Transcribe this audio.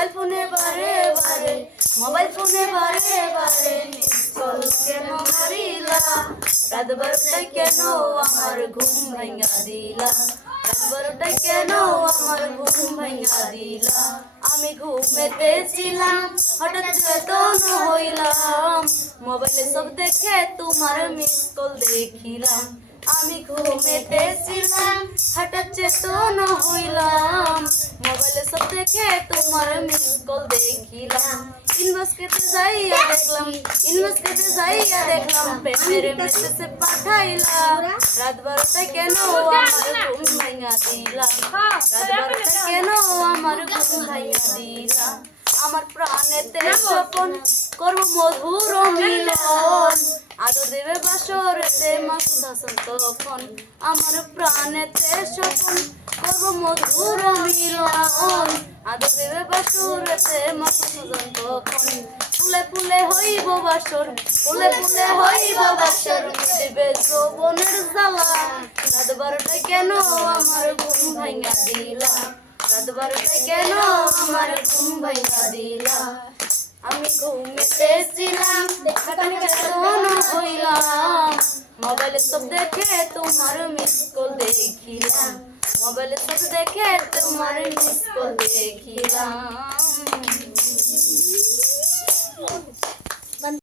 Mobile ফোনে বারে বারে, মোবাইল ফোনে বারে বারে মিস কল কেন মারিলা? রাত বারোটায় কেন আমার ঘুম ভাঙা দিলা? রাত বারোটায় কেন আমার ঘুম ভাঙা দিলা? আমি ঘুমেতে ছিলাম হঠাৎ চেতন হইলাম, মোবাইলে সব দেখে তোমার মিস কল দেখিলাম। আমি ঘুমেতে ছিলাম হঠাৎ চেতন হইলাম, মোবাইলে সব দেখে তোমার মিস কল দেখিলাম। ইনবক্স কেটে যাইয়া দেখলাম, ইনবক্স কেটে যাইয়া দেখলাম প্রেমের মেসেজ পাঠাইলা। রাত বারোটায় কেন আমার ঘুম ভাঙা দিলা? রাত বারোটায় কেন আমার ঘুম ভাঙা দিলা? আমার প্রাণেতে স্বপন করব মধুর মিলন, আদর দেবে বাসরেতে মাসুদ হাসান তখন। আমার প্রাণেতে স্বপন করব মধুর মিলন, আদর দেবে বাসরেতে মাসুদ হাসান তখন। ফুলে ফুলে হইব বাসর, ফুলে ফুলে হইব বাসর, দেবে যৌবনের জ্বালা। রাত বারোটায় কেন আমার ঘুম ভাঙা দিলা? রাত বারোটায় কেন আমার ঘুম ভাঙা দিলা? আমি ঘুমেতে ছিলাম হঠাৎ চেতন হইলাম, মোবাইলে সব দেখে তোমার মিস কল দেখিলাম। মোবাইলে সব দেখে তোমার মিস কল দেখিলাম।